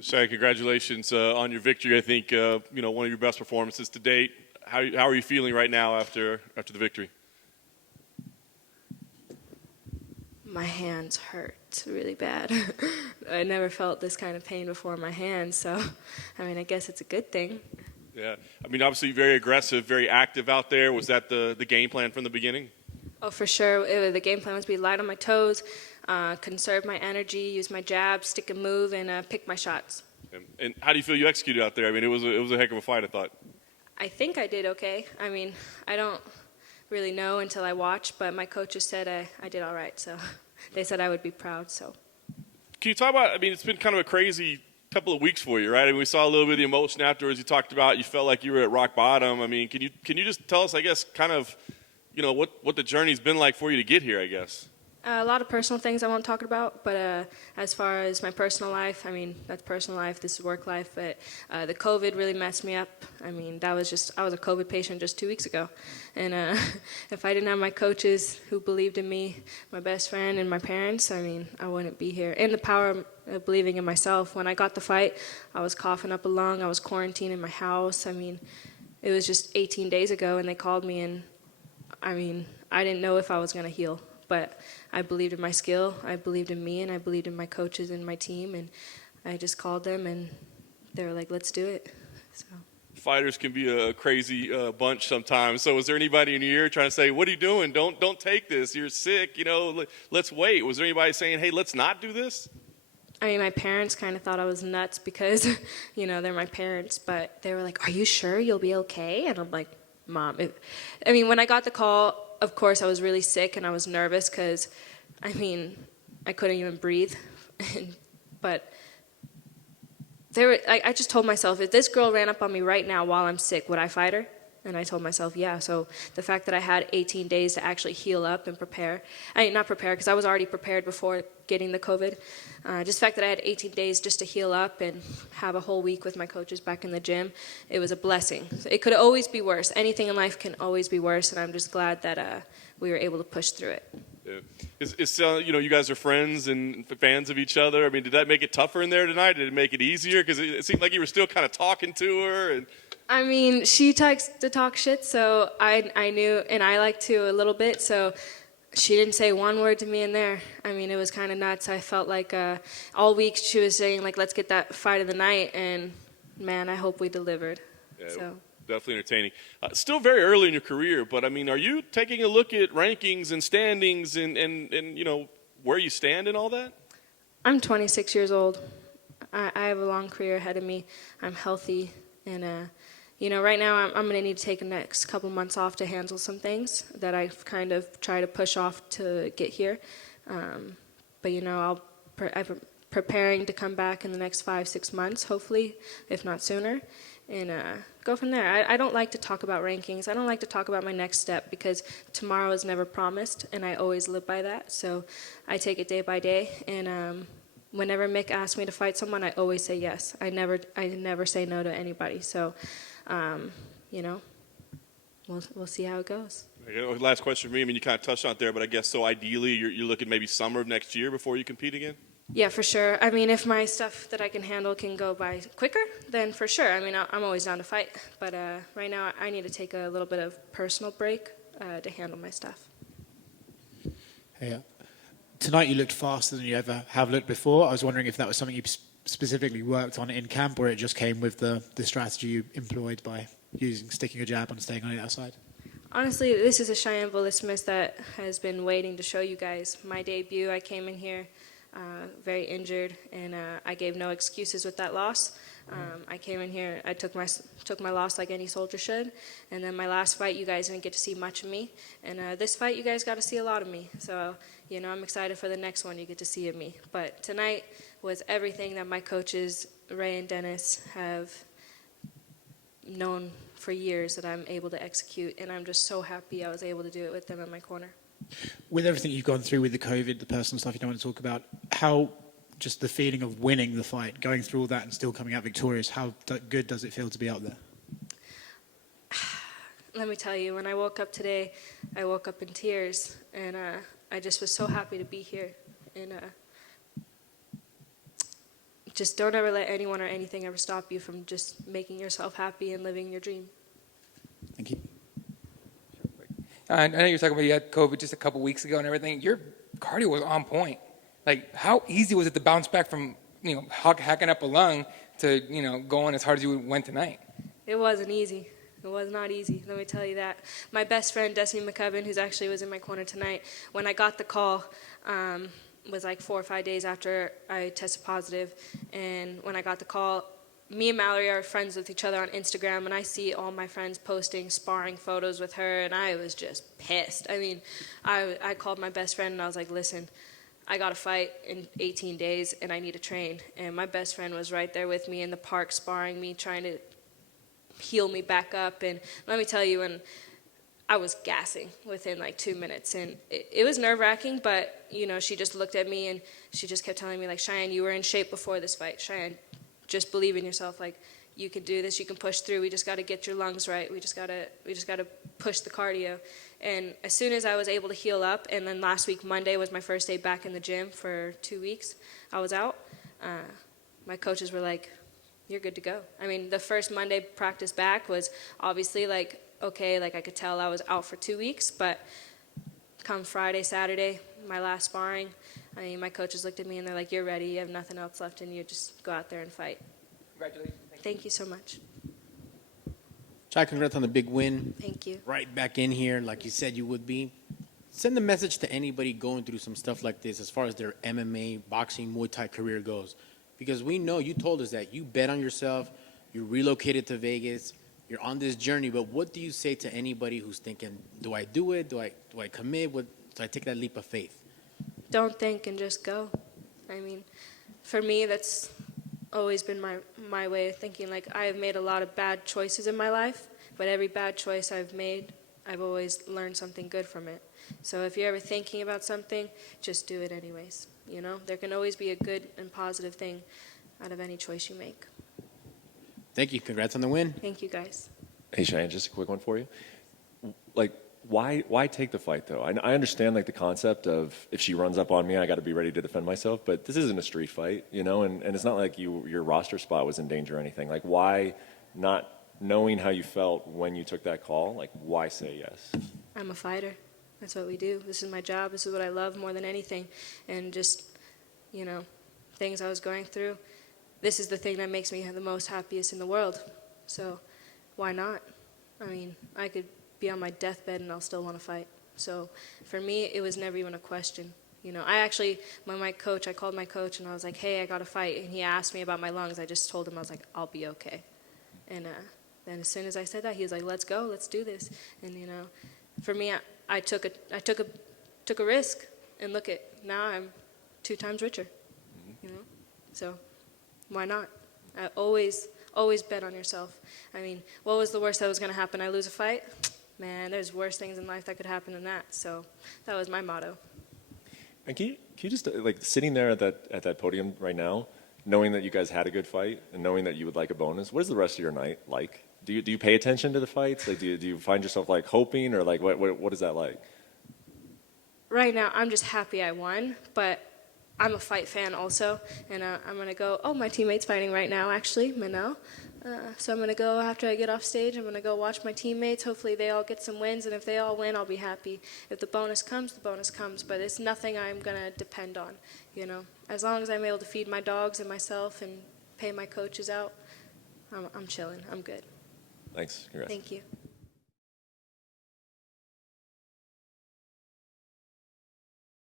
Cheyanne, congratulations on your victory. I think one of your best performances to date. How are you feeling right now after the victory? My hands hurt really bad. I never felt this kind of pain before in my hands, so I guess it's a good thing. Yeah, obviously very aggressive, very active out there. Was that the game plan from the beginning? Oh, for sure. The game plan was to be light on my toes, conserve my energy, use my jab, stick and move, and pick my shots. And how do you feel you executed out there? It was a heck of a fight, I thought. I think I did okay. I don't really know until I watch, but my coaches said I did all right, so they said I would be proud. So, can you talk about? It's been kind of a crazy couple of weeks for you, right? We saw a little bit of the emotion afterwards. You talked about you felt like you were at rock bottom. Can you just tell us, I guess, kind of, what the journey's been like for you to get here, I guess? A lot of personal things I won't talk about, but as far as my personal life, that's personal life, this is work life, but the COVID really messed me up. I was a COVID patient just 2 weeks ago, and if I didn't have my coaches who believed in me, my best friend and my parents, I wouldn't be here. And the power of believing in myself. When I got the fight, I was coughing up a lung, I was quarantined in my house. It was just 18 days ago, and they called me, and I didn't know if I was going to heal. But I believed in my skill, I believed in me, and I believed in my coaches and my team, and I just called them, and they were like, let's do it. So. Fighters can be a crazy bunch sometimes. So was there anybody in your ear trying to say, what are you doing? Don't take this. You're sick. Let's wait. Was there anybody saying, hey, let's not do this? My parents kind of thought I was nuts because, they're my parents. But they were like, are you sure you'll be okay? And I'm like, Mom. When I got the call, of course, I was really sick and I was nervous because, I couldn't even breathe. But I just told myself, if this girl ran up on me right now while I'm sick, would I fight her? And I told myself, yeah. So the fact that I had 18 days to actually heal up and prepare, not prepare because I was already prepared before getting the COVID. Just the fact that I had 18 days just to heal up and have a whole week with my coaches back in the gym, it was a blessing. It could always be worse. Anything in life can always be worse, and I'm just glad that we were able to push through it. Yeah. You guys are friends and fans of each other. Did that make it tougher in there tonight? Did it make it easier? Because it seemed like you were still kind of talking to her. And she likes to talk shit, so I knew, and I like to a little bit, so she didn't say one word to me in there. It was kind of nuts. I felt like all week she was saying, like, let's get that fight of the night, and, man, I hope we delivered. Yeah, so. Definitely entertaining. Still very early in your career, but, are you taking a look at rankings and standings and where you stand and all that? I'm 26 years old. I have a long career ahead of me. I'm healthy, and right now I'm going to need to take the next couple months off to handle some things that I've kind of tried to push off to get here. But I'm preparing to come back in the next 5-6 months, hopefully, if not sooner, and go from there. I don't like to talk about rankings. I don't like to talk about my next step because tomorrow is never promised, and I always live by that. So I take it day by day, and whenever Mick asks me to fight someone, I always say yes. I never say no to anybody. So, we'll see how it goes. Last question for me. You kind of touched on it there, but I guess so ideally you're looking maybe summer of next year before you compete again? Yeah, for sure. If my stuff that I can handle can go by quicker, then for sure. I'm always down to fight. But right now I need to take a little bit of personal break to handle my stuff. Hey, tonight you looked faster than you ever have looked before. I was wondering if that was something you specifically worked on in camp, or it just came with the strategy you employed by sticking a jab and staying on the outside? Honestly, this is a Cheyanne Vlismas that has been waiting to show you guys. My debut, I came in here very injured, and I gave no excuses with that loss. I came in here, I took my loss like any soldier should, and then my last fight, you guys didn't get to see much of me, and this fight, you guys got to see a lot of me. So, I'm excited for the next one you get to see of me. But tonight was everything that my coaches, Ray and Dennis, have known for years that I'm able to execute, and I'm just so happy I was able to do it with them in my corner. With everything you've gone through with the COVID, the personal stuff you don't want to talk about, how just the feeling of winning the fight, going through all that and still coming out victorious, how good does it feel to be out there? Let me tell you, when I woke up today, I woke up in tears, and I just was so happy to be here. And just don't ever let anyone or anything ever stop you from just making yourself happy and living your dream. Thank you. I know you were talking about you had COVID just a couple weeks ago and everything. Your cardio was on point. Like, how easy was it to bounce back from, hacking up a lung to, going as hard as you went tonight? It wasn't easy. It was not easy, let me tell you that. My best friend, Destiny McCubbin, who's actually was in my corner tonight, when I got the call, was like 4 or 5 days after I tested positive. And when I got the call, me and Mallory are friends with each other on Instagram, and I see all my friends posting sparring photos with her, and I was just pissed. I mean, I called my best friend, and I was like, listen, I got to fight in 18 days, and I need to train. And my best friend was right there with me in the park sparring me, trying to heal me back up. And let me tell you, when I was gassing within like 2 minutes, and it was nerve-wracking, but she just looked at me and she just kept telling me, like, Cheyanne, you were in shape before this fight. Cheyanne, just believe in yourself. Like, you can do this, you can push through. We just got to get your lungs right. We just got to push the cardio. And as soon as I was able to heal up, and then last week Monday was my first day back in the gym for 2 weeks, I was out. My coaches were like, you're good to go. I mean, the first Monday practice back was obviously like, okay, like I could tell I was out for 2 weeks, but come Friday, Saturday, my last sparring, I mean, my coaches looked at me and they're like, you're ready, you have nothing else left in you, just go out there and fight. Congratulations. Thank you so much. Chai, congrats on the big win. Thank you. Right back in here, like you said you would be. Send a message to anybody going through some stuff like this as far as their MMA, boxing, Muay Thai career goes. Because we know you told us that you bet on yourself, you relocated to Vegas, you're on this journey, but what do you say to anybody who's thinking, do I do it? Do I commit? Do I take that leap of faith? Don't think and just go. I mean, for me, that's always been my way of thinking. Like, I have made a lot of bad choices in my life, but every bad choice I've made, I've always learned something good from it. So if you're ever thinking about something, just do it anyways. There can always be a good and positive thing out of any choice you make. Thank you. Congrats on the win. Thank you, guys. Hey, Cheyanne, just a quick one for you. Like, why take the fight, though? I understand, like, the concept of if she runs up on me, I got to be ready to defend myself, but this isn't a street fight, and it's not like your roster spot was in danger or anything. Like, why not, knowing how you felt when you took that call, like, why say yes? I'm a fighter. That's what we do. This is my job. This is what I love more than anything. And just, things I was going through, this is the thing that makes me the most happiest in the world. So why not? I mean, I could be on my deathbed and I'll still want to fight. So for me, it was never even a question. I called my coach and I was like, hey, I got to fight. And he asked me about my lungs. I just told him, I was like, I'll be okay. And then as soon as I said that, he was like, let's go, let's do this. And, for me, I took a risk, and look at now I'm 2 times richer. So why not? I always bet on yourself. I mean, what was the worst that was going to happen? I lose a fight? Man, there's worse things in life that could happen than that. So that was my motto. And can you just, like, sitting there at that podium right now, knowing that you guys had a good fight and knowing that you would like a bonus, what is the rest of your night like? Do you pay attention to the fights? Like, do you find yourself, like, hoping, or, like, what is that like? Right now, I'm just happy I won, but I'm a fight fan also, and I'm going to go, my teammate's fighting right now, actually, Manel. So I'm going to go, after I get off stage, I'm going to go watch my teammates. Hopefully they all get some wins, and if they all win, I'll be happy. If the bonus comes, the bonus comes, but it's nothing I'm going to depend on, As long as I'm able to feed my dogs and myself and pay my coaches out, I'm chilling. I'm good. Thanks. Congrats. Thank you.